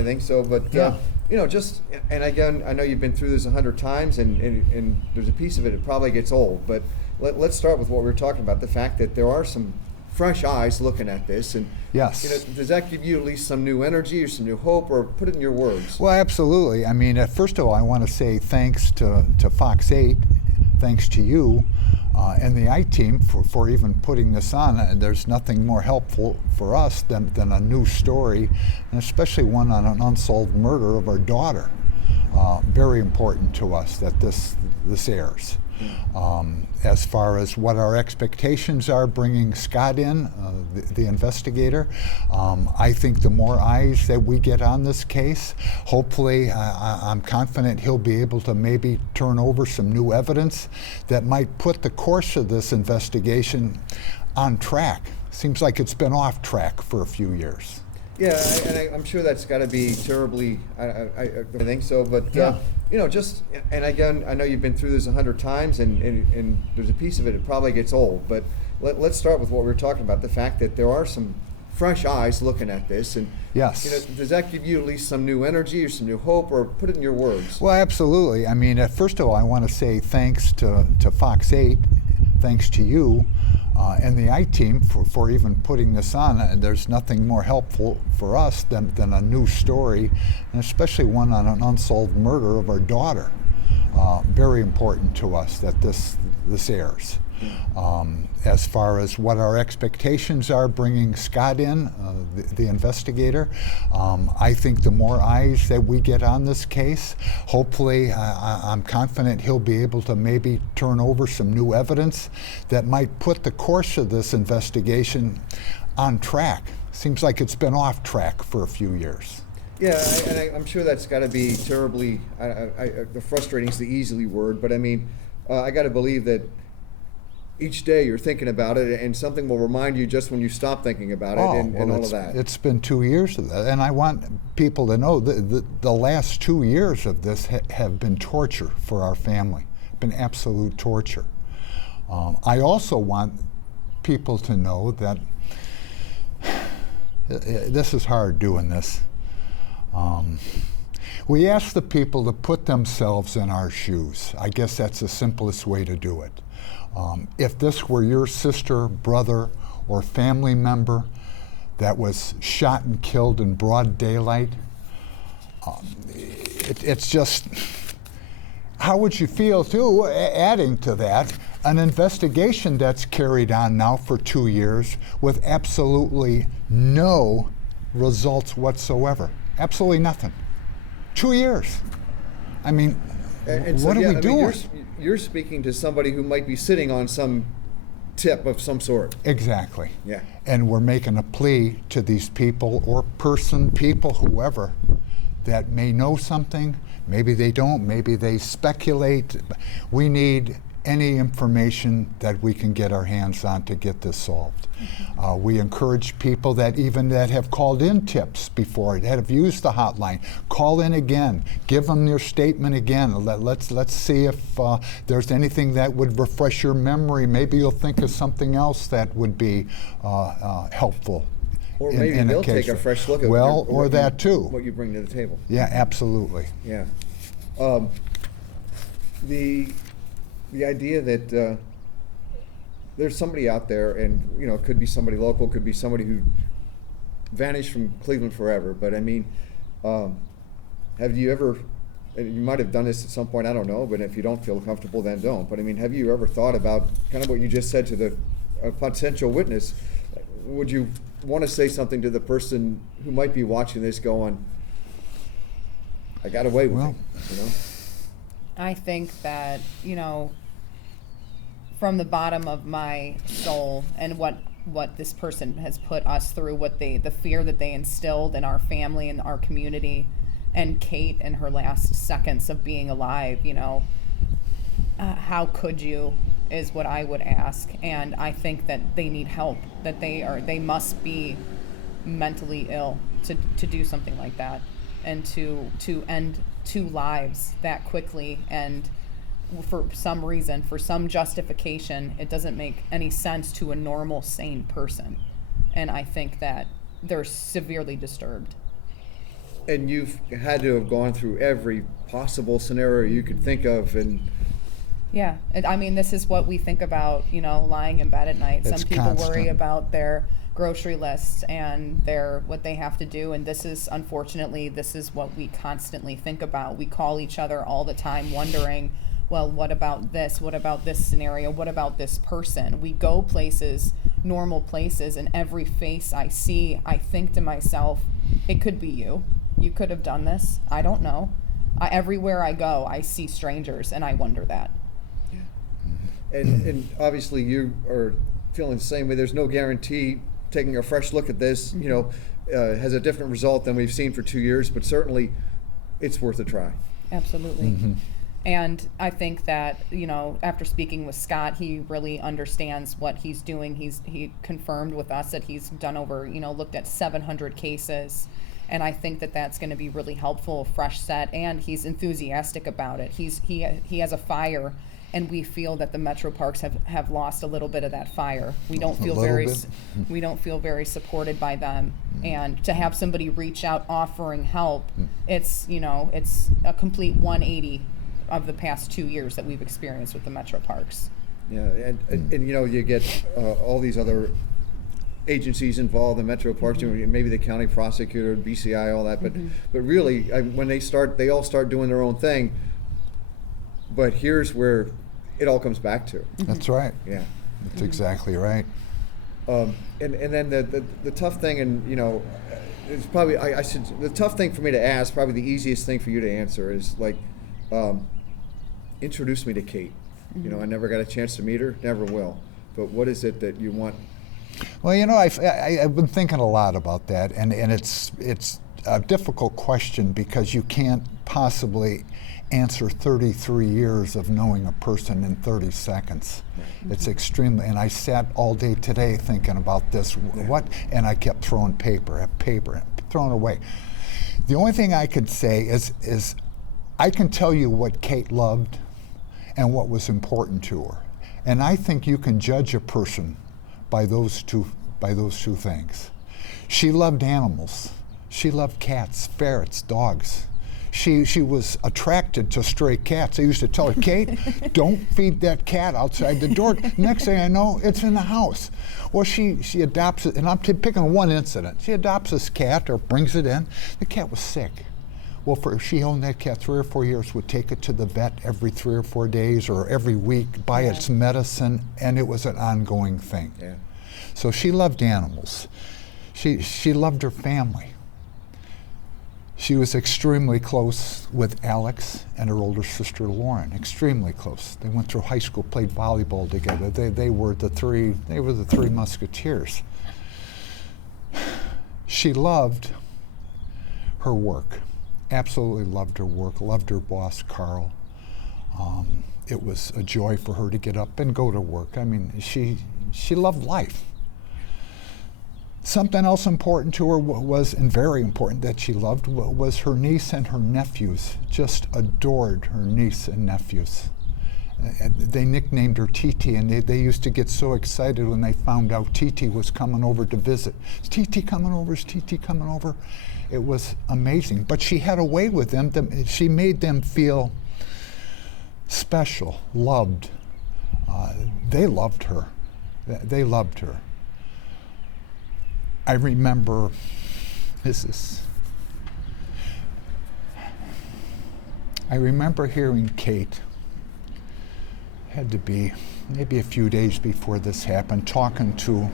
I think so, but Yeah. just and again, I know you've been through this 100 times, and there's a piece of it. It probably gets old, but let's start with what we were talking about. The fact that there are some fresh eyes looking at this, and Yes. does that give you at least some new energy or some new hope, or put it in your words? Well, absolutely. I mean, first of all, I want to say thanks to Fox 8, thanks to you and the I-Team for even putting this on. And there's nothing more helpful for us than a new story, and especially one on an unsolved murder of our daughter. Very important to us that this airs. As far as what our expectations are bringing Scott in, the investigator, I think the more eyes that we get on this case, hopefully I'm confident he'll be able to maybe turn over some new evidence that might put the course of this investigation on track. Seems like it's been off track for a few years. Yeah, I'm sure that's got to be terribly. I think so, but Yeah. just and again, I know you've been through this 100 times, and there's a piece of it. It probably gets old, but let's start with what we were talking about. The fact that there are some fresh eyes looking at this, and Yes. does that give you at least some new energy or some new hope, or put it in your words? Well, absolutely. I mean, first of all, I want to say thanks to Fox 8, thanks to you and the I-Team for even putting this on. And there's nothing more helpful for us than a new story, and especially one on an unsolved murder of our daughter. Very important to us that this airs. As far as what our expectations are bringing Scott in, the investigator, I think the more eyes that we get on this case, hopefully I'm confident he'll be able to maybe turn over some new evidence that might put the course of this investigation on track. Seems like it's been off track for a few years. Yeah, I'm sure that's got to be terribly. The frustrating is the easy word, but I mean, I got to believe that each day you're thinking about it, and something will remind you just when you stop thinking about it, and all of that. It's been 2 years of that, and I want people to know that the last 2 years of this have been torture for our family, been absolute torture. I also want people to know that this is hard doing this. We ask the people to put themselves in our shoes. I guess that's the simplest way to do it. If this were your sister, brother, or family member that was shot and killed in broad daylight, it's just, how would you feel too? Adding to that, an investigation that's carried on now for 2 years with absolutely no results whatsoever. Absolutely nothing. 2 years. I mean, And what so, are we I doing? mean, you're speaking to somebody who might be sitting on some tip of some sort. Exactly. Yeah. And we're making a plea to these people or people, whoever, that may know something. Maybe they don't. Maybe they speculate. We need any information that we can get our hands on to get this solved. We encourage people that have called in tips before, that have used the hotline, call in again, give them your statement again. Let's see if there's anything that would refresh your memory. Maybe you'll think of something else that would be helpful. Or maybe they'll take a fresh look at that too. What you bring to the table. Yeah, absolutely. Yeah. The idea that there's somebody out there, and it could be somebody local, could be somebody who vanished from Cleveland forever. But I mean, have you ever? And you might have done this at some point. I don't know. But if you don't feel comfortable, then don't. But I mean, have you ever thought about kind of what you just said to the potential witness? Would you want to say something to the person who might be watching this, going, "I got away with it," I think that, from the bottom of my soul and what this person has put us through, the fear that they instilled in our family and our community, and Kate in her last seconds of being alive, how could you, is what I would ask. And I think that they need help, that they must be mentally ill to do something like that, and to end 2 lives that quickly, and for some reason, for some justification, it doesn't make any sense to a normal, sane person. And I think that they're severely disturbed. And you've had to have gone through every possible scenario you could think of, and Yeah, and I mean, this is what we think about, you know, lying in bed at night. It's Some people worry constant. about their grocery lists and their what they have to do, and this is, unfortunately, this is what we constantly think about. We call each other all the time wondering, well, what about this? What about this scenario? What about this person? We go places, normal places, and every face I see, I think to myself, it could be you. You could have done this. I don't know. Everywhere I go, I see strangers, and I wonder that. and obviously you are feeling the same way. There's no guarantee taking a fresh look at this, you know, has a different result than we've seen for 2 years, but certainly it's worth a try. Absolutely. And I think that, you know, after speaking with Scott, he really understands what he's doing. He confirmed with us that he's done over, you know, looked at 700 cases. And I think that that's going to be really helpful, fresh set, and he's enthusiastic about it. He has a fire, and we feel that the Metro Parks have lost a little bit of that fire. We don't A feel little very bit? we don't feel very supported by them. And to have somebody reach out offering help, it's, you know, it's a complete 180 of the past 2 years that we've experienced with the Metro Parks. Yeah, and you know, you get all these other agencies involved, the Metro Parks, you know, maybe the county prosecutor, BCI, all that, but really, when they all start doing their own thing. But here's where it all comes back to. That's right. Yeah. That's exactly right. And then the tough thing, and you know, it's probably I should, the tough thing for me to ask, probably the easiest thing for you to answer is like, introduce me to Kate. You know, I never got a chance to meet her, never will. But what is it that you want? Well, you know, I've been thinking a lot about that, and it's a difficult question because you can't possibly answer 33 years of knowing a person in 30 seconds. It's extremely, and I sat all day today thinking about this, and I kept throwing paper, throwing away. The only thing I could say is I can tell you what Kate loved and what was important to her. And I think you can judge a person by those two things. She loved animals. She loved cats, ferrets, dogs. She was attracted to stray cats. I used to tell her, Kate, don't feed that cat outside the door. Next thing I know, it's in the house. Well, she adopts it, and I'm picking one incident. She adopts this cat or brings it in. The cat was sick. Well, she owned that cat 3 or 4 years, would take it to the vet every 3 or 4 days or every week, buy its medicine, and it was an ongoing thing. Yeah. So she loved animals. She loved her family. She was extremely close with Alex and her older sister Lauren, extremely close. They went through high school, played volleyball together. They were the three musketeers. She loved her work. Absolutely loved her work, loved her boss, Carl. It was a joy for her to get up and go to work. I mean, she loved life. Something else important to her was, and very important that she loved, was her niece and her nephews. Just adored her niece and nephews. They nicknamed her Titi, and they used to get so excited when they found out Titi was coming over to visit. Is Titi coming over? Is Titi coming over? It was amazing. But she had a way with them. She made them feel special, loved. They loved her. They loved her. I remember, I remember hearing Kate, had to be maybe a few days before this happened, talking to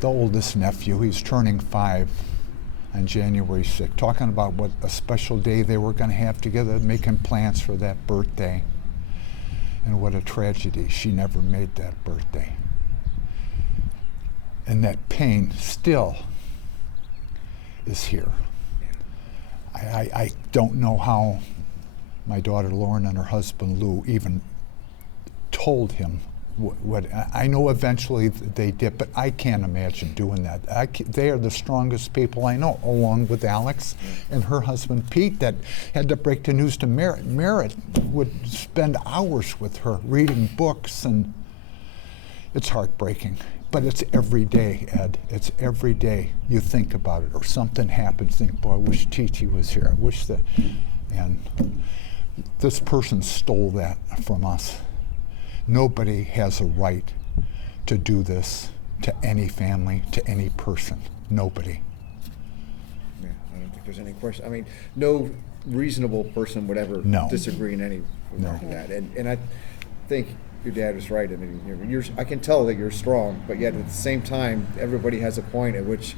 the oldest nephew. He's turning 5 on January 6th, talking about what a special day they were going to have together, making plans for that birthday. And what a tragedy, she never made that birthday. And that pain still is here. I don't know how my daughter Lauren and her husband Lou even told him what I know eventually they did, but I can't imagine doing that. They are the strongest people I know, along with Alex and her husband Pete, that had to break the news to Merritt. Merritt would spend hours with her reading books, and it's heartbreaking. But it's every day, Ed. It's every day you think about it, or something happens. Think, boy, I wish Titi was here. I wish that. And this person stole that from us. Nobody has a right to do this to any family, to any person. Nobody. Yeah, I don't think there's any question. I mean, no reasonable person would ever No. disagree in any No. regard to that. And I think your dad was right. I mean, I can tell that you're strong, but yet at the same time, everybody has a point at which,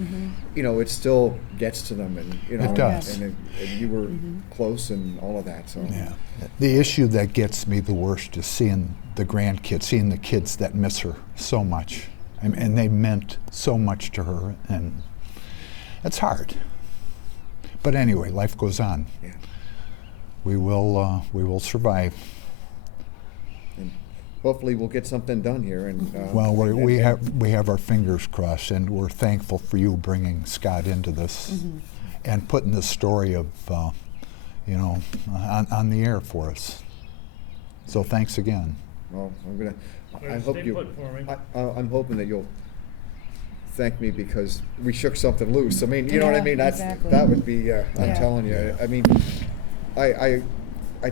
it still gets to them, and It does. And you were close and all of that. So Yeah. The issue that gets me the worst is seeing the grandkids, seeing the kids that miss her so much. And they meant so much to her, and it's hard. But anyway, life goes on. yeah. We will survive. And hopefully we'll get something done here. And Well, we and- have our fingers crossed, and we're thankful for you bringing Scott into this and putting the story of, on the air for us. So thanks again. Well, I'm gonna. I Well, hope stay you. put for me. I'm hoping that you'll thank me because we shook something loose. I mean, you know what I Yeah, mean? exactly. That would be. I'm Yeah. telling you. I mean, I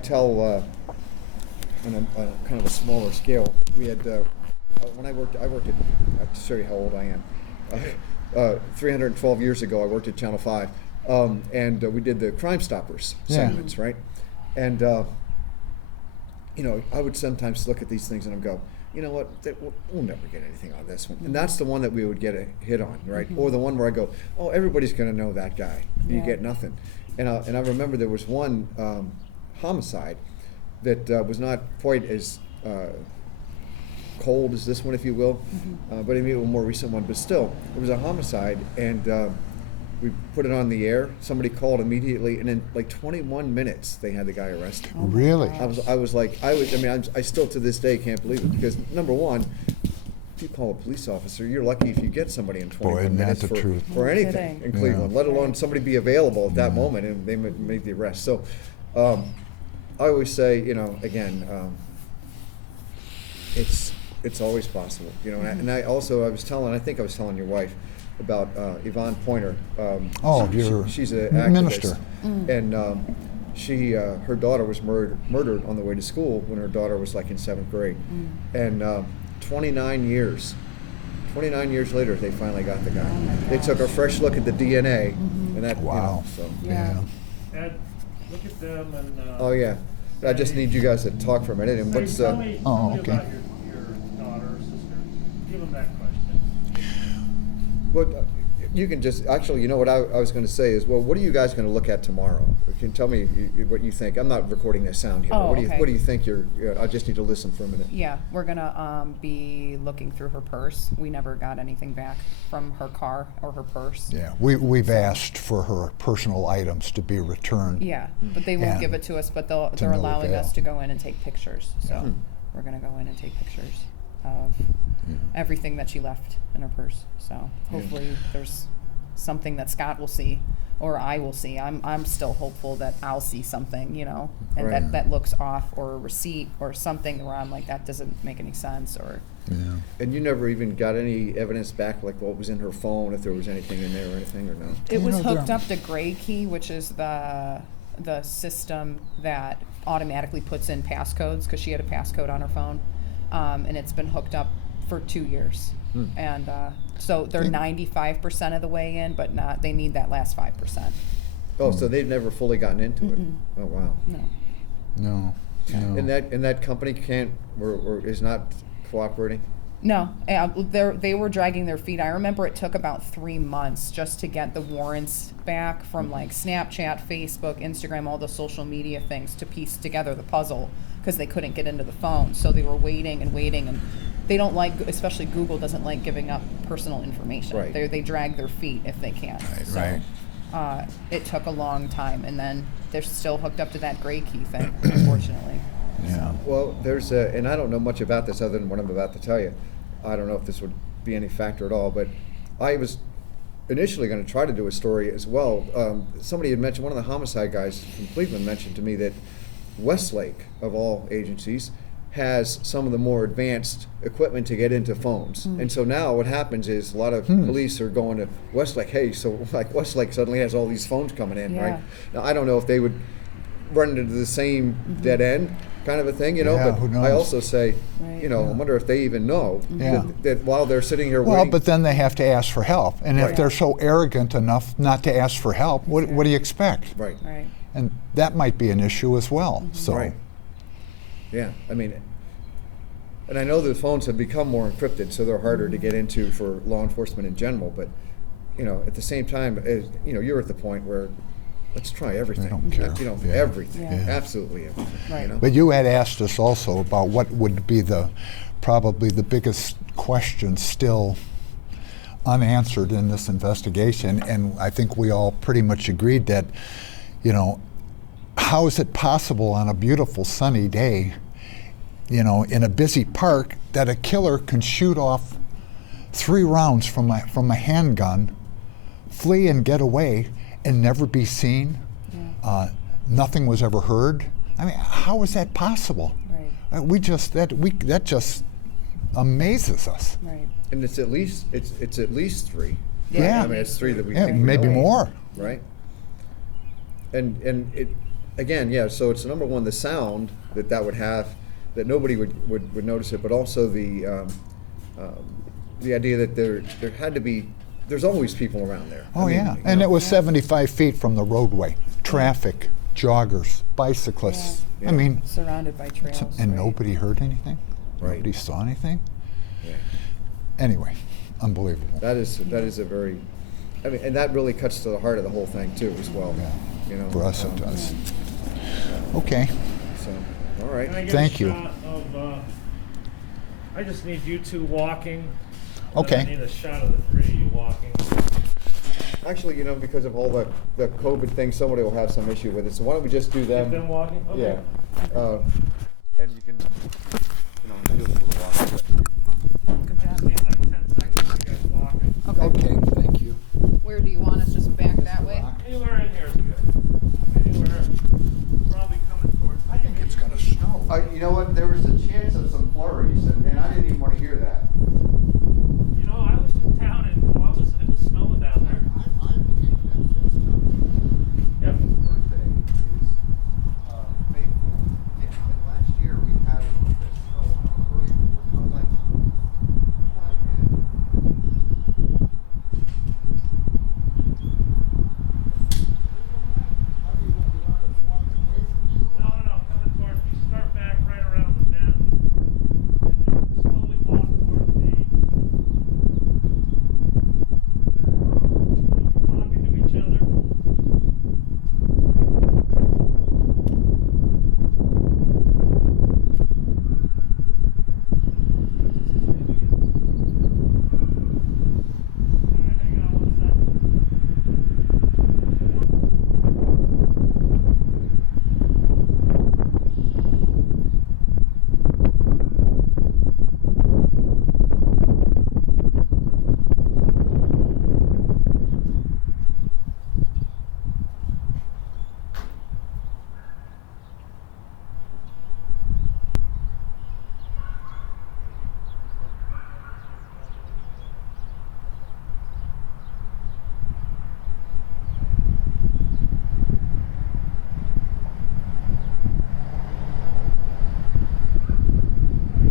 tell on a kind of a smaller scale. We had when I worked at. I have to show you how old I am. 312 years ago, I worked at Channel 5, and we did the Crime Stoppers Yeah. segments, right? And I would sometimes look at these things and I'd go, you know what, we'll never get anything on this one. And that's the one that we would get a hit on, right? Or the one where I go, oh, everybody's going to know that guy. You Yeah. get nothing. And I remember there was one homicide that was not quite as cold as this one, if you will, but maybe a more recent one. But still, it was a homicide, and we put it on the air. Somebody called immediately, and in like 21 minutes, they had the guy arrested. Oh my Really? gosh. I still to this day can't believe it, because number one, if you call a police officer, you're lucky if you get somebody in 21 isn't that minutes the for, truth? for No anything kidding. in Yeah. Cleveland, let alone somebody be available at that moment and they made the arrest. So I always say, again, it's always possible, and I was telling your wife about Yvonne Pointer. Oh, your she's an activist. minister. And her daughter was murdered on the way to school when her daughter was like in 7th grade. And 29 years later, they finally got the guy. Oh my They took a gosh. fresh look at the DNA, and that, Wow. so. Yeah. Ed, look at them and. Oh, yeah. I just need you guys to talk for a minute, and Say, what's, tell me Oh, okay. about your daughter or sister. Give them that question. what, you can just, actually, what I was gonna say is, well, what are you guys gonna look at tomorrow? You can tell me what you think. I'm not recording this sound here, but Oh, what okay. do you think I just need to listen for a minute. Yeah, we're gonna be looking through her purse. We never got anything back from her car or her purse. Yeah, we've asked for her personal items to be returned. Yeah, but they won't And give it to us, but they're no allowing us avail. to go in and take pictures. So Hmm. we're gonna go in and take pictures of everything that she left in her purse. So hopefully there's something that Scott will see or I will see. I'm still hopeful that I'll see something, and Right. that looks off, or a receipt or something where I'm like, that doesn't make any sense, or Yeah. And you never even got any evidence back, like what was in her phone, if there was anything in there or anything, or no? It You was know, hooked there- up to Gray Key, which is the system that automatically puts in passcodes, because she had a passcode on her phone, and it's been hooked up for 2 years. Hmm. And so they're 95% of the way in, but they need that last 5%. Oh, so they've never fully gotten into it? Mm-mm. Oh, wow. No. No. And that company can't, or is not cooperating? No, they were dragging their feet. I remember it took about 3 months just to get the warrants back from like Snapchat, Facebook, Instagram, all the social media things to piece together the puzzle, because they couldn't get into the phone. So they were waiting and waiting, and they don't like, especially Google doesn't like giving up personal information. Right. They drag their feet if they can. Right, So, right. It took a long time, and then they're still hooked up to that Gray Key thing, unfortunately. Yeah. Well, and I don't know much about this other than what I'm about to tell you. I don't know if this would be any factor at all, but I was initially going to try to do a story as well. Somebody had mentioned, one of the homicide guys from Cleveland mentioned to me that Westlake, of all agencies, has some of the more advanced equipment to get into phones. And so now what happens is a lot of police are going to Westlake, hey, so like Westlake suddenly has all these phones coming in, right? Yeah. Now, I don't know if they would run into the same dead end kind of a thing, you know, Yeah, but who knows? I also say, Right. you know, I wonder if they even know Yeah. that while they're sitting here Well, waiting. but then they have to ask for help. And if Right. they're so arrogant enough not to ask for help, what do you expect? Right, Right. And that might be an issue as well. So, right. Yeah, I mean, and I know the phones have become more encrypted, so they're harder to get into for law enforcement in general, but, you know, at the same time, you know, you're at the point where, let's try everything. don't care. You know, Yeah. everything, Yeah. absolutely everything, Right. you know? but you had asked us also about what would be probably the biggest question still unanswered in this investigation, and I think we all pretty much agreed that, you know, how is it possible on a beautiful sunny day, you know, in a busy park, that a killer can shoot off 3 rounds from a handgun, flee and get away, and never be seen? Nothing was ever heard. I mean, how is that possible? Right. That just amazes us. Right. And it's at least 3. Yeah. I mean, it's 3 that we Yeah, think we maybe know. more. Right? And it, again, yeah, so it's number one, the sound that would have, that nobody would notice it, but also the idea that there had to be, there's always people around there. Oh, yeah. And it was 75 feet from the roadway. Traffic, joggers, bicyclists. Yeah. I mean, Surrounded by trails. and right. nobody heard anything? Right. Nobody saw anything? Yeah. Anyway, unbelievable. That is a very, I mean, and that really cuts to the heart of the whole thing too, as well. Yeah. You know, For us, it does. Okay. So, all right. Can I get Thank a you. shot of, I just need you 2 walking. and Okay. then I need a shot of the 3 of you walking. Actually, you know, because of all the COVID thing, somebody will have some issue with it. So why don't we just do Get them them? walking? Okay. Yeah. And you can, you know, do a little walk. Good job. Need like 10 seconds of you guys walking. Okay, thank you. Where do you want us? Just back that way? Anywhere in here is good. Anywhere. Probably coming towards. I think it's going to snow. You know what? There was a chance of some flurries, and I didn't even want to hear that.